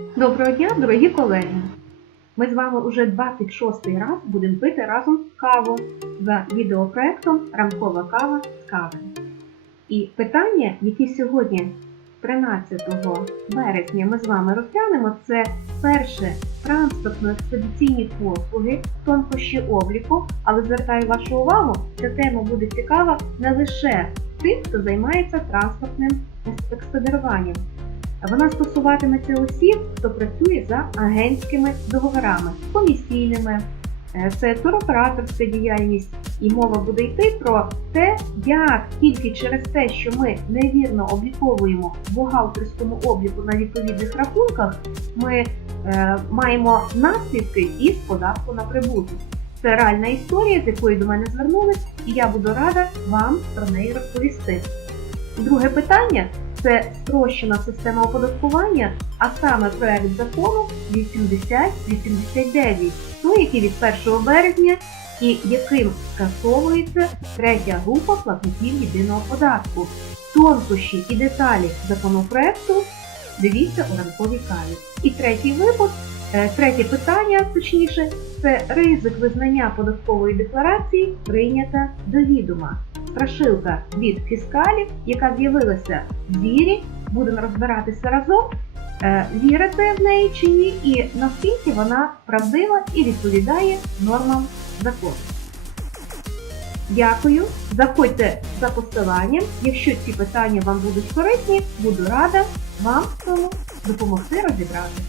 Доброго дня, дорогі колеги! Ми з вами уже 26 раз будемо пити разом каву за відеопроектом Ранкова кава з кави. І питання, які сьогодні, 13 березня, ми з вами розглянемо, це перше транспортно-експедиційні послуги, тонкощі обліку, але звертаю вашу увагу, ця тема буде цікава не лише тим, хто займається транспортним експедируванням. Вона стосуватиметься усіх, хто працює за агентськими договорами, комісійними, е, це туроператорська діяльність, і мова буде йти про те, як тільки через те, що ми невірно обліковуємо в бухгалтерському обліку на відповідних рахунках, ми е, маємо наслідки із податку на прибуток. Це реальна історія, з якої до мене звернулись, і я буду рада вам про неї розповісти. Друге питання це спрощена система оподаткування, а саме проект закону 8089, ну, який від 1 березня і яким скасовується третя група платників єдиного податку. Тонкощі і деталі законопроекту дивіться у ранковій каві. І третій випуск, е, третє питання, точніше, це ризик визнання податкової декларації прийнята до відома страшилка від фіскалів, яка з'явилася в вірі. Будемо розбиратися разом, е, вірити в неї чи ні, і наскільки вона правдива і відповідає нормам закону. Дякую. Заходьте за посиланням. Якщо ці питання вам будуть корисні, буду рада вам в цьому допомогти розібрати.